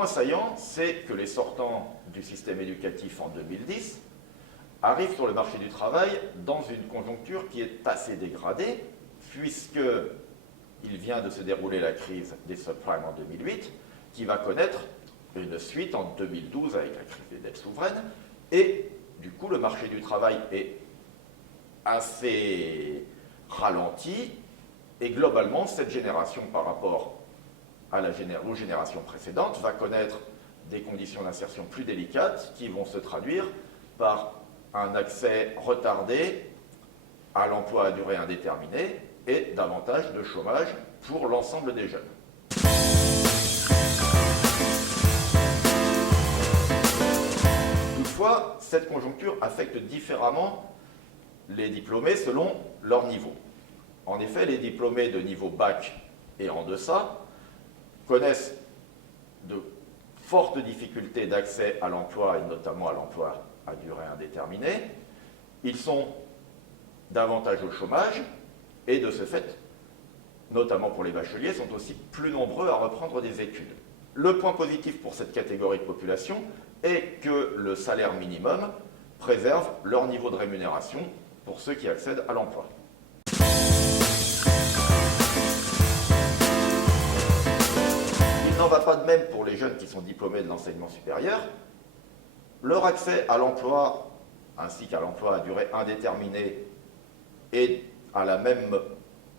point saillant, c'est que les sortants du système éducatif en 2010 arrivent sur le marché du travail dans une conjoncture qui est assez dégradée, puisqu'il vient de se dérouler la crise des subprimes en 2008, qui va connaître une suite en 2012 avec la crise des dettes souveraines, et du coup le marché du travail est assez ralenti, et globalement cette génération par rapport aux générations précédentes va connaître des conditions d'insertion plus délicates qui vont se traduire par un accès retardé à l'emploi à durée indéterminée et davantage de chômage pour l'ensemble des jeunes. Toutefois, cette conjoncture affecte différemment les diplômés selon leur niveau. En effet, les diplômés de niveau bac et en deçà connaissent de fortes difficultés d'accès à l'emploi et notamment à l'emploi à durée indéterminée. Ils sont davantage au chômage et de ce fait, notamment pour les bacheliers, sont aussi plus nombreux à reprendre des études. Le point positif pour cette catégorie de population est que le salaire minimum préserve leur niveau de rémunération pour ceux qui accèdent à l'emploi. Il n'en va pas de même pour les jeunes qui sont diplômés de l'enseignement supérieur. Leur accès à l'emploi, ainsi qu'à l'emploi à durée indéterminée, est à la même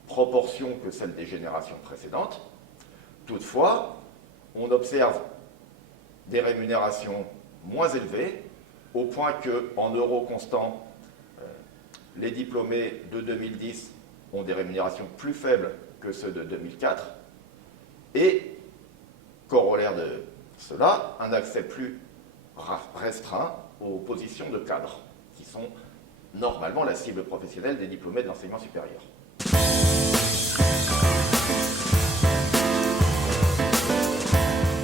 proportion que celle des générations précédentes. Toutefois, on observe des rémunérations moins élevées, au point qu'en euros constants, les diplômés de 2010 ont des rémunérations plus faibles que ceux de 2004, et, corollaire de cela, un accès plus restreint aux positions de cadre, qui sont normalement la cible professionnelle des diplômés de l'enseignement supérieur.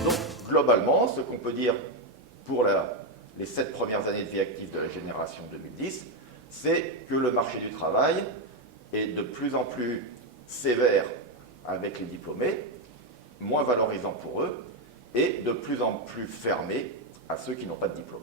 Donc, globalement, ce qu'on peut dire pour les 7 premières années de vie active de la génération 2010, c'est que le marché du travail est de plus en plus sévère avec les diplômés, moins valorisant pour eux, et de plus en plus fermé à ceux qui n'ont pas de diplôme.